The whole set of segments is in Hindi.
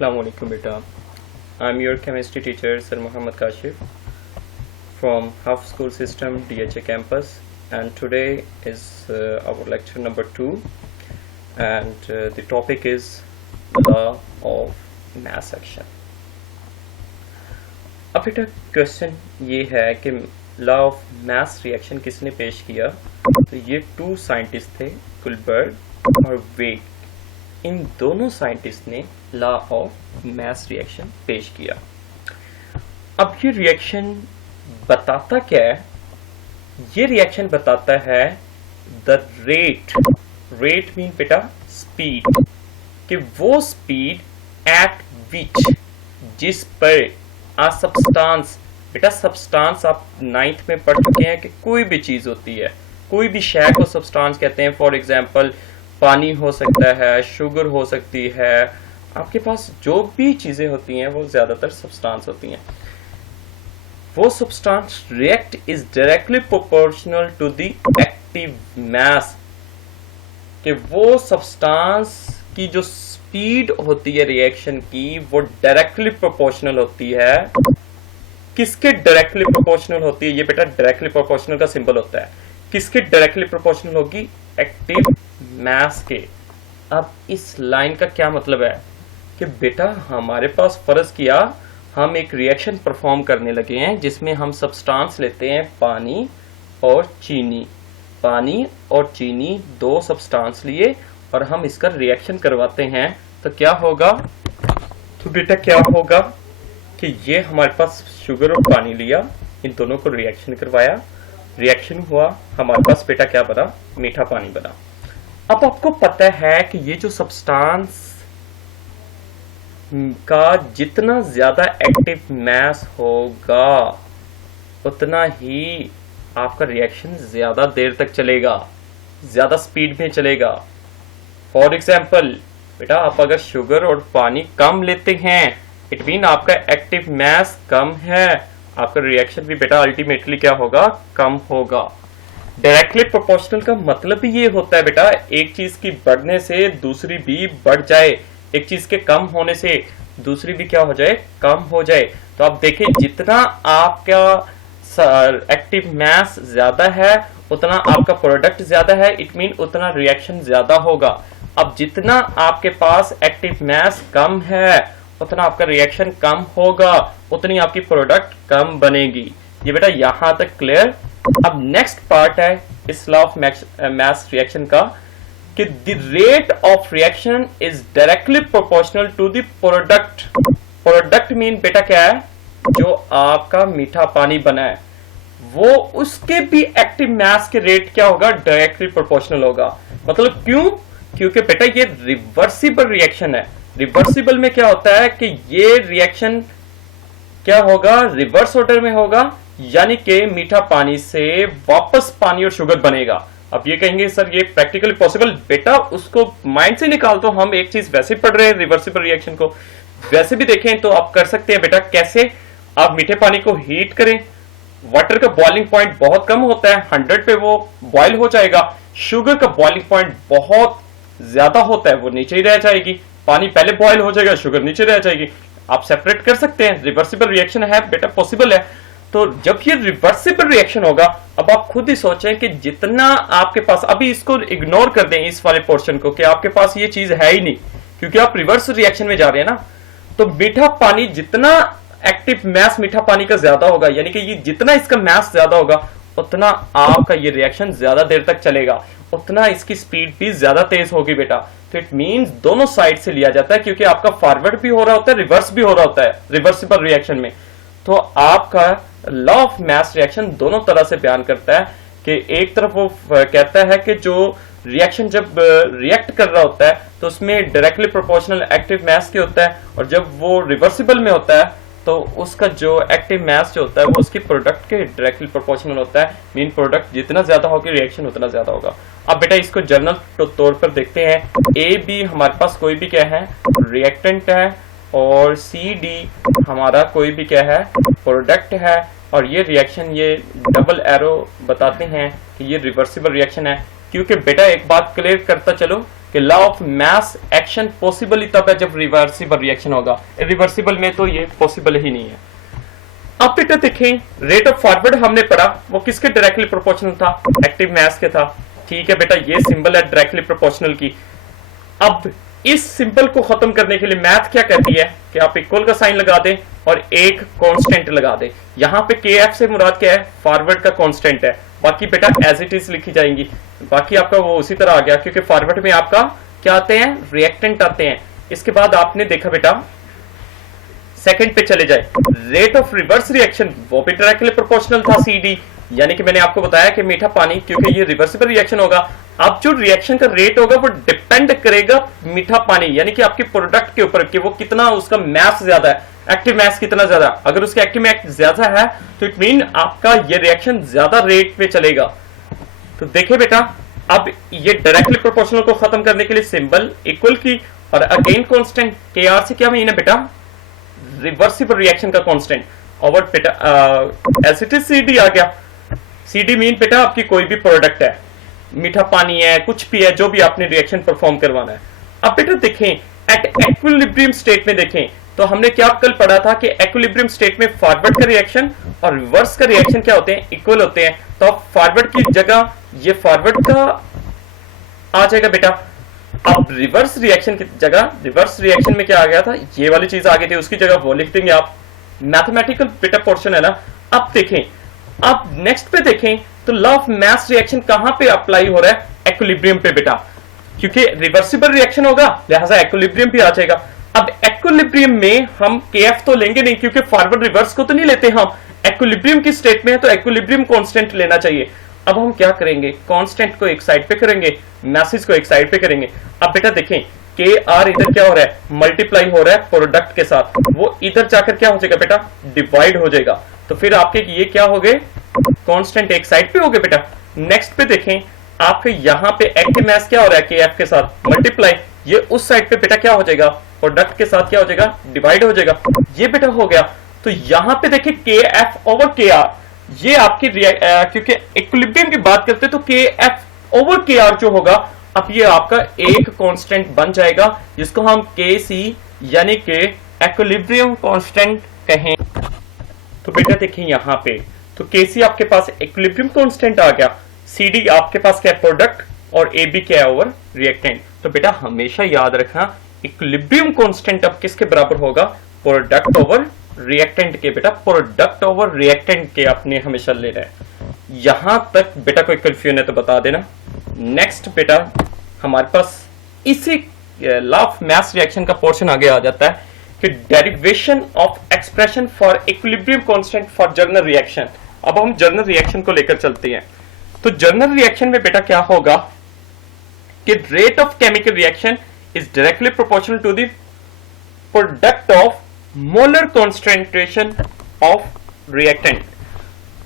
Assalamualaikum beta. I'm your chemistry teacher Sir Muhammad Kashif from Half School System DHA campus, and today is our lecture number 2, and the topic is law of mass action. अब बेटा क्वेश्चन ये है कि लॉ ऑफ मास रिएक्शन किसने पेश किया? तो ये 2 साइंटिस्ट थे, कुलबर्ग और वेग। इन दोनों साइंटिस्ट ने लॉ ऑफ मास रिएक्शन पेश किया। अब ये रिएक्शन बताता क्या है? ये रिएक्शन बताता है द रेट मीन बेटा स्पीड, कि वो स्पीड एट विच, जिस पर आ सब्सटेंस, बेटा सब्सटेंस आप 9th में पढ़ चुके हैं कि कोई भी चीज होती है, कोई भी शय को सब्सटेंस कहते हैं। फॉर एग्जांपल पानी हो सकता है, शुगर हो सकती है, आपके पास जो भी चीजें होती हैं वो ज्यादातर सब्सटेंस होती हैं। वो substance react is directly proportional to the active mass, कि वो सब्सटेंस की जो स्पीड होती है रिएक्शन की वो डायरेक्टली प्रोपोर्शनल होती है। किसके डायरेक्टली प्रोपोर्शनल होती है? ये बेटा डायरेक्टली प्रोपोर्शनल का सिंबल होता है। किसके डायरेक्टली प्रोपोर्शनल होगी? एक्टिव मास के। अब इस लाइन का क्या मतलब है कि बेटा हमारे पास फर्ज किया हम एक रिएक्शन परफॉर्म करने लगे हैं जिसमें हम सब्सटेंस लेते हैं पानी और चीनी। पानी और चीनी 2 सब्सटेंस लिए और हम इसका रिएक्शन करवाते हैं, तो क्या होगा? तो बेटा क्या होगा कि ये हमारे पास शुगर और पानी लिया, इन दोनों को रिएक्शन करवाया, रिएक्शन हुआ, हमारे पास बेटा क्या बना? मीठा पानी बना। अब आपको पता है कि ये जो सब्सटेंस का जितना ज्यादा एक्टिव मास होगा उतना ही आपका रिएक्शन ज्यादा देर तक चलेगा, ज्यादा स्पीड में चलेगा। फॉर एग्जाम्पल बेटा आप अगर शुगर और पानी कम लेते हैं, इट मीन आपका एक्टिव मास कम है, आपका रिएक्शन भी बेटा अल्टीमेटली क्या होगा? कम होगा। डायरेक्टली प्रोपोर्शनल का मतलब ही ये होता है बेटा एक चीज की बढ़ने से दूसरी भी बढ़ जाए, एक चीज के कम होने से दूसरी भी क्या हो जाए? कम हो जाए। तो आप देखिए जितना आपका एक्टिव मास ज्यादा है उतना आपका प्रोडक्ट ज्यादा है, इट मीन उतना रिएक्शन ज्यादा होगा। अब जितना आपके पास एक्टिव मास कम है उतना आपका रिएक्शन कम होगा, उतनी आपकी प्रोडक्ट कम बनेगी। ये बेटा यहां तक क्लियर। अब नेक्स्ट पार्ट है इस लॉ ऑफ मास रिएक्शन का कि the rate of reaction is directly proportional to the product. Product mean बेटा क्या है? जो आपका मीठा पानी बना है वो उसके भी एक्टिव मास के रेट क्या होगा? डायरेक्टली प्रोपोर्शनल होगा। मतलब क्यों? क्योंकि बेटा ये रिवर्सिबल रिएक्शन है। रिवर्सिबल में क्या होता है कि ये रिएक्शन क्या होगा? रिवर्स ऑर्डर में होगा, यानी कि मीठा पानी से वापस पानी और शुगर बनेगा। अब ये कहेंगे सर ये प्रैक्टिकली पॉसिबल? बेटा उसको माइंड से निकाल दो, हम एक चीज वैसे पढ़ रहे हैं रिवर्सिबल रिएक्शन को, वैसे भी देखें तो आप कर सकते हैं बेटा। कैसे? आप मीठे पानी को हीट करें, वाटर का बॉइलिंग पॉइंट बहुत कम होता है, 100 पे वो बॉइल हो जाएगा। शुगर का बॉइलिंग पॉइंट बहुत ज्यादा होता है, वो नीचे ही रह जाएगी। पानी पहले बॉइल हो जाएगा, शुगर नीचे रह जाएगी। आप सेपरेट कर सकते हैं, रिवर्सिबल रिएक्शन है बेटा, पॉसिबल है। तो जब ये रिवर्सिबल रिएक्शन होगा, अब आप खुद ही सोचें कि जितना आपके पास, अभी इसको इग्नोर कर दें इस वाले पोर्शन को कि आपके पास ये चीज है ही नहीं, क्योंकि आप रिवर्स रिएक्शन में जा रहे हैं ना। तो मीठा पानी जितना एक्टिव मास मीठा पानी का ज्यादा होगा, यानी कि ये जितना इसका मास ज्यादा होगा उतना आपका ये रिएक्शन ज्यादा देर तक चलेगा, उतना इसकी स्पीड भी ज्यादा तेज होगी बेटा। तो इट मींस दोनों साइड से लिया जाता है, क्योंकि आपका फॉरवर्ड भी हो रहा होता है, रिवर्स भी हो रहा होता है रिवर्सिबल रिएक्शन में। तो आपका लॉ ऑफ मास रिएक्शन दोनों तरह से बयान करता है कि एक तरफ वो कहता है कि जो रिएक्शन जब रिएक्ट कर रहा होता है तो उसमें डायरेक्टली प्रोपोर्शनल एक्टिव मास के होता है, और जब वो रिवर्सिबल में होता है तो उसका जो एक्टिव मास जो होता है वो उसकी प्रोडक्ट के डायरेक्टली प्रोपोर्शनल होता है। मीन प्रोडक्ट जितना ज्यादा होगा रिएक्शन उतना ज्यादा होगा। अब बेटा इसको जनरल तौर पर देखते हैं। ए बी हमारे पास कोई भी क्या है? रिएक्टेंट है, और सी डी हमारा कोई भी क्या है? प्रोडक्ट है। और ये रिएक्शन ये डबल एरो बताते हैं कि ये रिवर्सिबल रिएक्शन है, क्योंकि बेटा एक बात क्लियर करता चलो कि law of mass action possible ही तब है जब रिवर्सिबल रिएक्शन होगा, रिवर्सिबल में तो ये पॉसिबल ही नहीं है। अब बेटा देखें, रेट ऑफ फॉरवर्ड हमने पढ़ा, वो किसके डायरेक्टली प्रोपोर्शनल था? एक्टिव मास के था। ठीक है बेटा, ये सिंबल है डायरेक्टली प्रोपोर्शनल की। अब इस सिंबल को खत्म करने के लिए मैथ क्या कहती है कि आप इक्वल का साइन लगा दें और एक कांस्टेंट लगा दें। यहां पे के एफ से मुराद क्या है? फॉरवर्ड का कांस्टेंट है। बाकी बेटा एज इट इज लिखी जाएंगी, बाकी आपका वो उसी तरह आ गया, क्योंकि फॉरवर्ड में आपका क्या आते हैं? रिएक्टेंट आते हैं। इसके बाद आपने देखा बेटा सेकंड पे चले जाए, रेट ऑफ रिवर्स रिएक्शन, वो भी डायरेक्टली प्रोपोर्शनल था CD, यानी कि मैंने आपको बताया कि मीठा पानी, क्योंकि ये रिवर्सिबल रिएक्शन होगा। अब जो रिएक्शन का रेट होगा वो डिपेंड करेगा मीठा पानी यानी कि आपके प्रोडक्ट के ऊपर कि वो कितना, उसका मास ज्यादा है, एक्टिव मास कितना ज्यादा। अगर उसका एक्टिव मास ज्यादा है तो इट मीन आपका ये रिएक्शन ज्यादा रेट पे चलेगा। तो देखिए बेटा, अब ये डायरेक्टली प्रोपोर्शनल को खत्म करने के लिए सिंबल इक्वल की और अगेन कांस्टेंट KR से क्या मीन है बेटा? रिवर्सिबल रिएक्शन का कांस्टेंट। और बेटा एसिटिक CD आ गया। CD मीन बेटा आपकी कोई भी प्रोडक्ट है, मीठा पानी है, कुछ भी है, जो भी आपने रिएक्शन परफॉर्म करवाना है। अब बेटा देखें, एट इक्विलिब्रियम स्टेट में देखें तो हमने क्या कल पढ़ा था कि इक्विलिब्रियम स्टेट में फॉरवर्ड का रिएक्शन और रिवर्स का रिएक्शन क्या होते हैं? इक्वल होते हैं। तो फॉरवर्ड की जगह ये फॉरवर्ड का आ जाएगा बेटा। अब रिवर्स रिएक्शन की जगह, रिवर्स रिएक्शन में क्या आ गया था? ये वाली चीज आ गई थी, उसकी जगह वो लिख देंगे आप। मैथमेटिकल बेटा पोर्शन है ना। अब देखें, अब नेक्स्ट पे देखें तो लॉ ऑफ मास रिएक्शन कहां पे अप्लाई हो रहा है? इक्विलिब्रियम पे बेटा, क्योंकि रिवर्सिबल रिएक्शन होगा लिहाजा इक्विलिब्रियम भी आ जाएगा। अब इक्विलिब्रियम में हम KF तो लेंगे नहीं, क्योंकि फॉरवर्ड रिवर्स को तो नहीं लेते हम। इक्विलिब्रियम की स्टेट में है तो इक्विलिब्रियम कांस्टेंट लेना चाहिए। अब हम क्या करेंगे? कांस्टेंट को एक साइड पे करेंगे, मैसेज को एक साइड पे करेंगे। अब बेटा देखें, KR इधर क्या हो रहा है? मल्टीप्लाई हो रहा है प्रोडक्ट के साथ, वो इधर जाकर क्या हो जाएगा बेटा? डिवाइड हो जाएगा। तो फिर आपके ये क्या हो गए? कांस्टेंट एक साइड पे हो गए बेटा। नेक्स्ट पे देखें, आपके यहाँ पे एक्टिव मास क्या हो रहा है? KF के साथ मल्टीप्लाई, ये उस साइड पे बेटा क्या हो जाएगा? प्रोडक्ट के साथ क्या हो जाएगा? डिवाइड हो जाएगा। ये बेटा हो गया। तो यहाँ पे देखिए KF ओवर KR, ये आपकी क्योंकि इक्विलिब्रियम की बात करते हैं तो KF ओवर KR जो होगा, अब ये आपका एक कांस्टेंट बन जाएगा जिसको हम KC यानी कि इक्विलिब्रियम कांस्टेंट कहें। तो बेटा देखिए यहाँ पे तो KC आपके पास इक्विलिब्रियम कांस्टेंट आ गया, CD आपके पास क्या है? प्रोडक्ट, और AB क्या है? Over reactant. तो बेटा हमेशा याद रखना, इक्विलिब्रियम कांस्टेंट अब किसके बराबर होगा? प्रोडक्ट ओवर रिएक्टेंट के। बेटा प्रोडक्ट ओवर रिएक्टेंट के आपने हमेशा लेना है। यहां तक बेटा कोई कंफ्यूजन है तो बता देना। नेक्स्ट बेटा हमारे पास इसी लॉ ऑफ मास रिएक्शन का पोर्शन आगे आ जाता है कि derivation of expression for equilibrium constant for journal reaction. अब हम जर्नल रिएक्शन को लेकर चलते हैं। तो जर्नल रिएक्शन में बेटा क्या होगा कि rate of chemical reaction is directly proportional to the product of molar concentration of reactant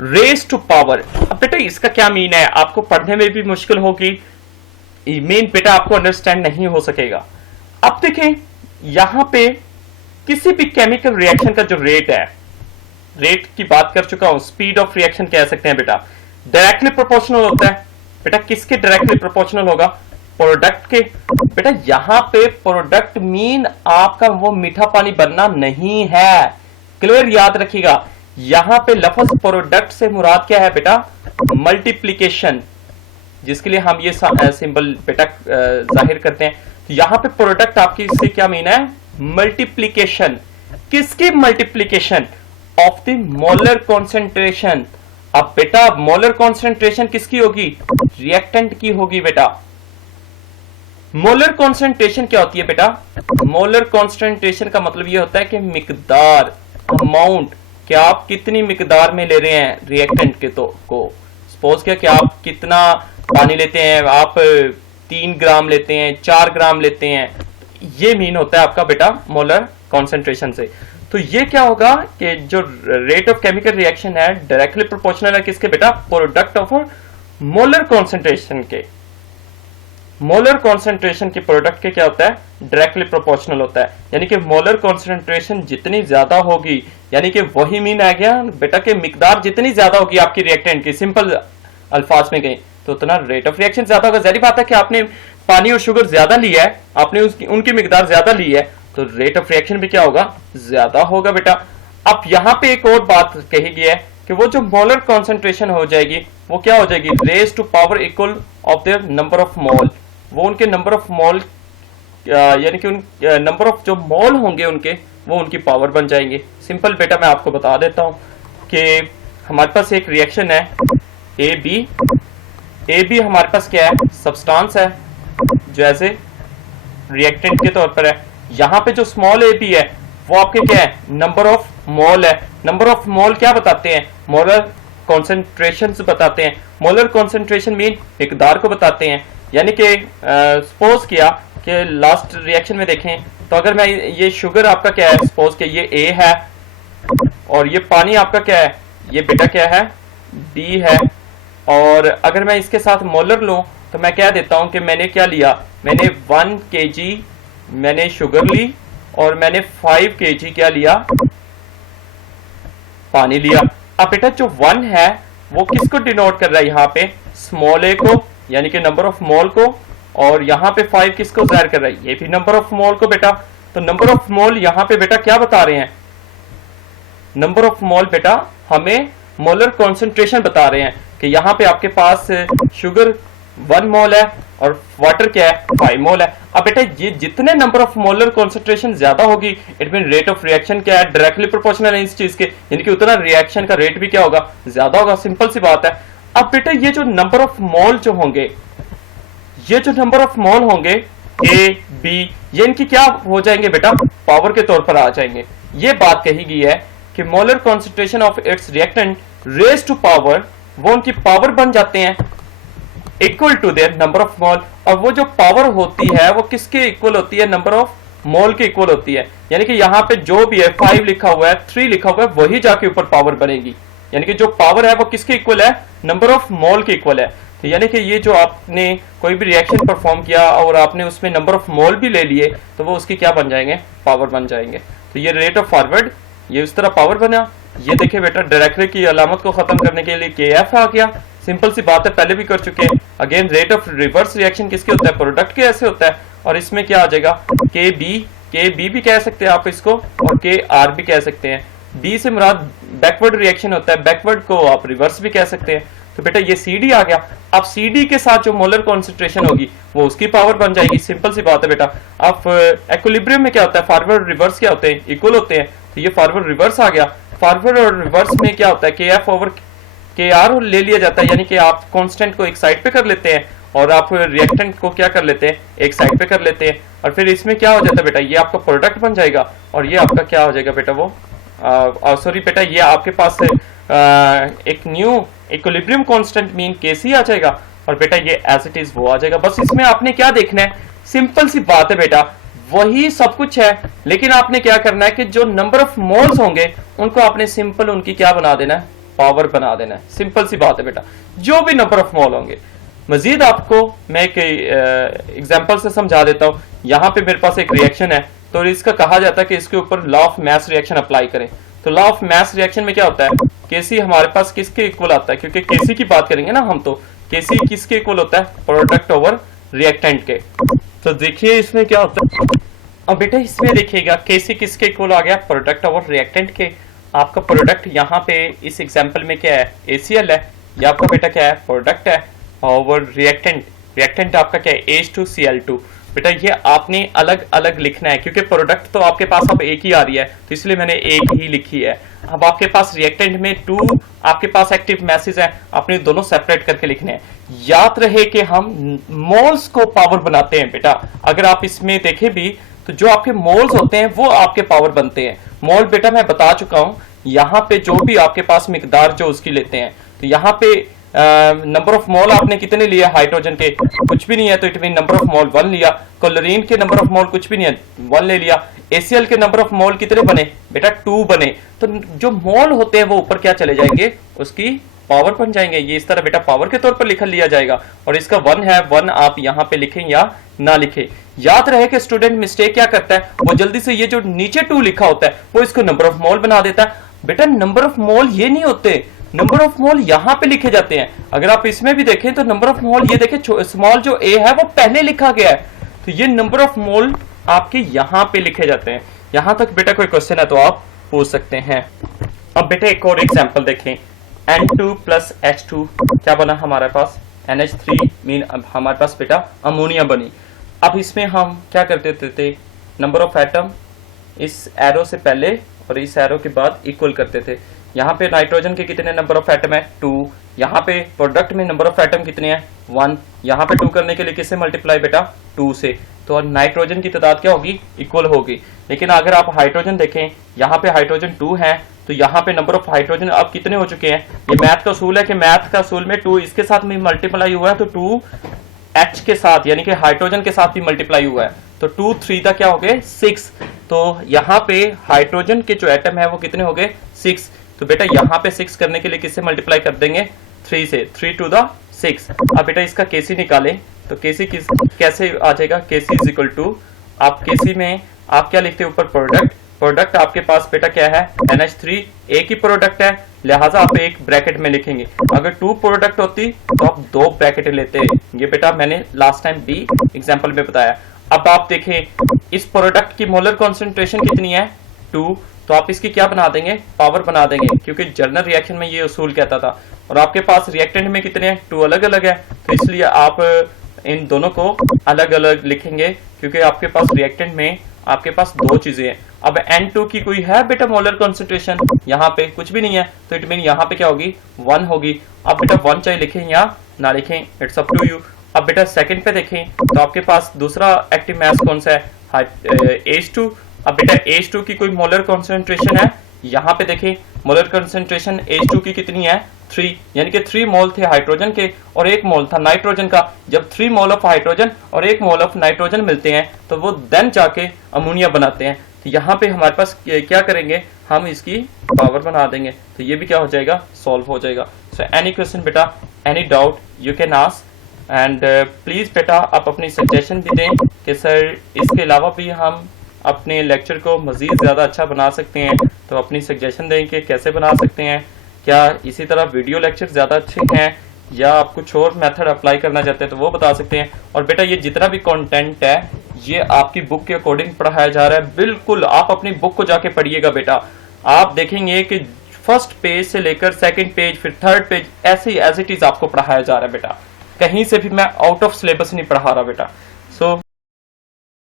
raise to power. अब बेटा इसका क्या मीन है? आपको पढ़ने में भी मुश्किल होगी, मीन बेटा आपको अंडरस्टैंड नहीं हो सकेगा। अब देखें यहां पे किसी भी केमिकल रिएक्शन का जो रेट है, रेट की बात कर चुका हूं, स्पीड ऑफ रिएक्शन कह सकते हैं बेटा, डायरेक्टली प्रोपोर्शनल होता है। बेटा किसके डायरेक्टली प्रोपोर्शनल होगा? प्रोडक्ट के। बेटा यहां पे प्रोडक्ट मीन आपका वो मीठा पानी बनना नहीं है, क्लियर याद रखिएगा। यहां पे लफ्ज प्रोडक्ट से मुराद क्या है बेटा? मल्टीप्लीकेशन, जिसके लिए हम ये सिंबल बेटा जाहिर करते हैं। तो यहां पे प्रोडक्ट आपकी इससे क्या मीन है? मल्टीप्लीकेशन। किसकी multiplication? Of the molar concentration. अब बेटा मोलर कॉन्सेंट्रेशन किसकी होगी? रिएक्टेंट की होगी बेटा। मोलर कॉन्सेंट्रेशन क्या होती है बेटा? मोलर कॉन्सेंट्रेशन का मतलब ये होता है कि मिकदार, अमाउंट, क्या आप कितनी मिकदार में ले रहे हैं रिएक्टेंट के तो को। सपोज क्या कि आप कितना पानी लेते हैं, आप 3 ग्राम लेते हैं, 4 ग्राम लेते हैं, ये मीन होता है आपका बेटा मोलर कॉन्सेंट्रेशन से। तो ये क्या होगा कि जो रेट ऑफ केमिकल रिएक्शन है डायरेक्टली प्रोपोर्शनल है किसके बेटा? प्रोडक्ट ऑफ मोलर कॉन्सेंट्रेशन के। मोलर कॉन्सेंट्रेशन के प्रोडक्ट के क्या होता है? डायरेक्टली प्रोपोर्शनल होता है। यानी कि मोलर कॉन्सेंट्रेशन जितनी ज्यादा होगी, यानी कि वही मीन आ गया बेटा के मिकदार जितनी ज्यादा होगी आपकी रिएक्टेंट की, सिंपल अल्फाज में गई, तो उतना रेट ऑफ रिएक्शन ज्यादा होगा। जाहिर बात है कि आपने पानी और शुगर ज्यादा लिया है, आपने उनकी मिकदार ज्यादा ली है, तो रेट ऑफ रिएक्शन भी क्या होगा, ज्यादा होगा बेटा। अब यहाँ पे एक और बात कही गई है कि वो जो मोलर कॉन्सेंट्रेशन हो जाएगी वो क्या हो जाएगी, raise to power equal of their number of mole. वो उनके नंबर ऑफ मोल यानी कि उन नंबर ऑफ जो मोल होंगे उनके, वो उनकी पावर बन जाएंगे। सिंपल बेटा मैं आपको बता देता हूं कि हमारे पास एक रिएक्शन है ए बी हमारे पास क्या है, सब्सटेंस है जो ऐसे रिएक्टेंट के तौर पर है। यहाँ पे जो स्मॉल ए बी है वो आपके क्या है, नंबर ऑफ मोल है। नंबर ऑफ मोल क्या बताते हैं, मोलर कॉन्सेंट्रेशन बताते हैं। मोलर कॉन्सेंट्रेशन मीन मिकदार को बताते हैं। यानी कि सपोज किया कि लास्ट रिएक्शन में देखें तो अगर मैं ये शुगर आपका क्या है, सपोज कि ये ए है और ये पानी आपका क्या है, ये बेटा क्या है, बी है। और अगर मैं इसके साथ मोलर लूं तो मैं क्या देता हूं कि मैंने क्या लिया, मैंने 1 kg मैंने शुगर ली और मैंने 5 kg क्या लिया, पानी लिया। अब बेटा जो 1 है वो किसको डिनोट कर रहा है, यहाँ पे स्मॉल ए को यानी कि नंबर ऑफ मोल को, और यहाँ पे 5 किसको जाहिर कर रहा है, ये भी नंबर ऑफ मोल को बेटा। तो नंबर ऑफ मोल यहाँ पे बेटा क्या बता रहे हैं, नंबर ऑफ मोल बेटा हमें मोलर कॉन्सेंट्रेशन बता रहे हैं कि यहाँ पे आपके पास शुगर 1 मोल है और वाटर क्या है, 5 मोल है। अब बेटा ये जितने नंबर ऑफ मोलर कॉन्सेंट्रेशन ज्यादा होगी, it mean rate of reaction क्या है, डायरेक्टली प्रोपोर्शनल है इस चीज के, यानी कि उतना रिएक्शन का रेट भी क्या होगा, ज्यादा होगा। सिंपल सी बात है। अब बेटा ये जो नंबर ऑफ मोल जो होंगे, ये जो नंबर ऑफ मोल होंगे ए बी, ये इनकी क्या हो जाएंगे बेटा, पावर के तौर पर आ जाएंगे। ये बात कही गई है कि molar concentration of its reactant raise to power, वो उनकी पावर बन जाते हैं equal to their number of mole. और वो जो पावर होती है वो किसके इक्वल होती है, नंबर ऑफ मोल के इक्वल होती है। यानी कि यहाँ पे जो भी है 5 लिखा हुआ है, 3 लिखा हुआ है, वही जाके ऊपर पावर बनेगी। यानी कि जो पावर है वो किसके इक्वल है, नंबर ऑफ मोल के इक्वल है। तो यानी कि ये जो आपने कोई भी रिएक्शन परफॉर्म किया और आपने उसमें नंबर ऑफ मोल भी ले लिए, तो वो उसकी क्या बन जाएंगे, पावर बन जाएंगे। तो ये रेट ऑफ फॉरवर्ड ये उस तरह पावर बना। ये देखिए बेटा डायरेक्टली की अलामत को खत्म करने के लिए KF आ गया। सिंपल सी बात है, पहले भी कर चुके हैं। Again rate of reverse reaction किसके होता है, प्रोडक्ट के ऐसे होता है। और इसमें क्या आ जाएगा, KB भी कह सकते हैं आप इसको, और KR भी कह सकते हैं। बी से मुराद बैकवर्ड रिएक्शन होता है, बैकवर्ड को आप रिवर्स भी कह सकते हैं। तो बेटा ये CD आ गया। अब CD के साथ जो मोलर कॉन्सेंट्रेशन होगी वो उसकी पावर बन जाएगी। सिंपल सी बात है बेटा। अब इक्विलिब्रियम में क्या होता है, फॉरवर्ड रिवर्स क्या होते हैं, इक्वल होते हैं। तो ये फॉरवर्ड रिवर्स आ गया। फॉरवर्ड और रिवर्स में क्या होता है, KF ओवर KR ले लिया जाता है। यानी कि आप कांस्टेंट को एक साइड पे कर लेते हैं और आप रिएक्टेंट को क्या कर लेते हैं, एक साइड पे कर लेते हैं। और फिर इसमें क्या हो जाता है बेटा, ये आपका प्रोडक्ट बन जाएगा। और ये आपका क्या हो जाएगा बेटा, वो सॉरी बेटा, ये आपके पास एक new equilibrium constant mean KC आ जाएगा। और बेटा ये एज इट इज वो आ जाएगा। बस इसमें आपने क्या देखना है, सिंपल सी बात है बेटा, वही सब कुछ है। लेकिन आपने क्या करना है कि जो नंबर ऑफ मोल्स होंगे उनको आपने सिंपल उनकी क्या बना देना है, पावर बना देना है। सिंपल सी बात है बेटा, जो भी नंबर ऑफ मोल होंगे। मजीद आपको मैं एक एग्जांपल से समझा देता हूं। यहाँ पे मेरे पास एक रिएक्शन है, तो इसका कहा जाता है कि इसके ऊपर law of mass reaction apply करें। तो लॉ ऑफ मास रिएक्शन में क्या होता है, KC हमारे पास किसके इक्वल आता है, क्योंकि KC की बात करेंगे ना हम, तो KC किसके इक्वल होता है, प्रोडक्ट ओवर रिएक्टेंट के। तो देखिए इसमें क्या होता है। अब बेटा इसमें देखिएगा KC किसके इक्वल आ गया, प्रोडक्ट ओवर रिएक्टेंट के। आपका प्रोडक्ट यहाँ पे इस एग्जांपल में क्या है, ACl है। ये आपका बेटा क्या है, प्रोडक्ट है ओवर रिएक्टेंट। रिएक्टेंट आपका क्या है, H2Cl2। बेटा ये आपने अलग अलग लिखना है, क्योंकि प्रोडक्ट तो आपके पास अब एक ही आ रही है, तो इसलिए मैंने एक ही लिखी है। अब आपके पास रिएक्टेंट में 2 आपके पास एक्टिव मैसेज है, आपने दोनों सेपरेट करके लिखने हैं। याद रहे कि हम मोल्स को पावर बनाते हैं बेटा। अगर आप इसमें देखें भी तो जो आपके मोल्स होते हैं वो आपके पावर बनते हैं। मोल बेटा मैं बता चुका हूं, यहाँ पे जो भी आपके पास मिकदार जो उसकी लेते हैं, तो यहाँ पे नंबर ऑफ मोल आपने कितने लिए, हाइड्रोजन के कुछ भी नहीं है, तो इट मीन नंबर ऑफ मोल 1 लिया। क्लोरीन के नंबर ऑफ मोल कुछ भी नहीं है, 1 ले लिया। ACl के नंबर ऑफ मोल कितने बने बेटा, 2 बने। तो जो मोल होते हैं वो ऊपर क्या चले जाएंगे, उसकी पावर बन जाएंगे। ये इस तरह बेटा पावर के तौर पर लिख लिया जाएगा। और इसका 1 है, 1 आप यहाँ पे लिखें या ना लिखें। याद रहे कि स्टूडेंट मिस्टेक क्या करता है, वो जल्दी से ये जो नीचे 2 लिखा होता है वो इसको नंबर ऑफ मोल बना देता है। बेटा नंबर ऑफ मोल ये नहीं होते, नंबर ऑफ मोल यहाँ पे लिखे जाते हैं। अगर आप इसमें भी देखें तो नंबर ऑफ मोल ये देखें स्मॉल जो ए है वो पहले लिखा गया है, तो ये नंबर ऑफ मोल आपके यहाँ पे लिखे जाते हैं। यहां तक बेटा कोई क्वेश्चन है तो आप पूछ सकते हैं। अब बेटा एक और एग्जांपल देखें, N2 प्लस H2 क्या बना हमारे पास, NH3 मीन हमारे पास बेटा अमोनिया बनी। अब इसमें हम क्या करते थे, नंबर ऑफ एटम इस एरो से पहले और इस एरो के बाद इक्वल करते थे। यहाँ पे नाइट्रोजन के कितने नंबर ऑफ एटम है 2, यहाँ पे प्रोडक्ट में नंबर ऑफ एटम कितने हैं 1, यहाँ पे 2 करने के लिए किससे मल्टीप्लाई बेटा 2 से, तो नाइट्रोजन की तादाद क्या होगी इक्वल होगी। लेकिन अगर आप हाइड्रोजन देखें, यहाँ पे हाइड्रोजन 2 है, तो यहाँ पे नंबर ऑफ हाइड्रोजन अब कितने हो चुके हैं, ये मैथ का असूल है कि मैथ का असूल में 2 इसके साथ में मल्टीप्लाई हुआ है, तो 2 H के साथ यानी कि हाइड्रोजन के साथ भी मल्टीप्लाई हुआ है, तो 2 3 का क्या हो गए 6। तो यहाँ पे हाइड्रोजन के जो एटम है वो कितने हो गए 6, तो बेटा यहाँ पे 6 करने के लिए किससे मल्टीप्लाई कर देंगे 3 से, 3 to the 6। अब बेटा इसका केसी निकालें, तो केसी कैसे आ जाएगा, केसी इज इक्वल टू, आप केसी में आप क्या लिखते हैं ऊपर प्रोडक्ट, प्रोडक्ट आपके पास बेटा क्या है NH3 एक ही प्रोडक्ट है, लिहाजा आप एक ब्रैकेट में लिखेंगे। अगर 2 प्रोडक्ट होती तो आप 2 ब्रैकेट लेते हैं, ये बेटा मैंने लास्ट टाइम भी एग्जांपल में बताया। अब आप देखें इस प्रोडक्ट की मोलर कॉन्सेंट्रेशन कितनी है 2, तो आप इसकी क्या बना देंगे पावर बना देंगे, क्योंकि जर्नल रिएक्शन में ये उसूल कहता था। और आपके पास रिएक्टेंट में कितने हैं 2 अलग अलग है, तो इसलिए आप इन दोनों को अलग अलग लिखेंगे, क्योंकि आपके पास रिएक्टेंट में आपके पास 2 चीजें हैं। अब N2 की कोई है बेटा मोलर कॉन्सेंट्रेशन, यहाँ पे कुछ भी नहीं है, तो इट मीन यहाँ पे क्या होगी 1 होगी। अब बेटा 1 चाहे लिखें या ना लिखें, इट्स अप टू यू। अब बेटा सेकंड पे देखें तो आपके पास दूसरा एक्टिव मास कौन सा है H2। अब बेटा H2 की कोई मोलर कॉन्सेंट्रेशन है, यहाँ पे देखें मोलर कॉन्सेंट्रेशन H2 की कितनी है 3, यानी कि 3 मोल थे हाइड्रोजन के और 1 मोल था नाइट्रोजन का। जब 3 मोल ऑफ हाइड्रोजन और 1 मोल ऑफ नाइट्रोजन मिलते हैं तो वो देन जाके अमोनिया बनाते हैं। तो यहाँ पे हमारे पास क्या करेंगे, हम इसकी पावर बना देंगे, तो ये भी क्या हो जाएगा सॉल्व हो जाएगा। सो एनी क्वेश्चन बेटा, any doubt you can ask, and please बेटा आप अपनी सजेशन भी दें कि सर इसके अलावा भी हम अपने लेक्चर को मजीद ज़्यादा अच्छा बना सकते हैं, तो अपनी सजेशन दें कि कैसे बना सकते हैं। क्या इसी तरह वीडियो लेक्चर ज़्यादा अच्छे हैं या आप कुछ और मेथड अप्लाई करना चाहते हैं तो वो बता सकते हैं। और बेटा ये जितना भी कंटेंट है ये आपकी बुक के अकॉर्डिंग पढ़ाया जा रहा है, बिल्कुल आप अपनी बुक को जाके पढ़िएगा बेटा। आप देखेंगे कि फर्स्ट पेज से लेकर सेकंड पेज फिर थर्ड पेज ऐसे ही एज इट इज आपको पढ़ाया जा रहा है बेटा, कहीं से भी मैं आउट ऑफ सिलेबस नहीं पढ़ा रहा बेटा।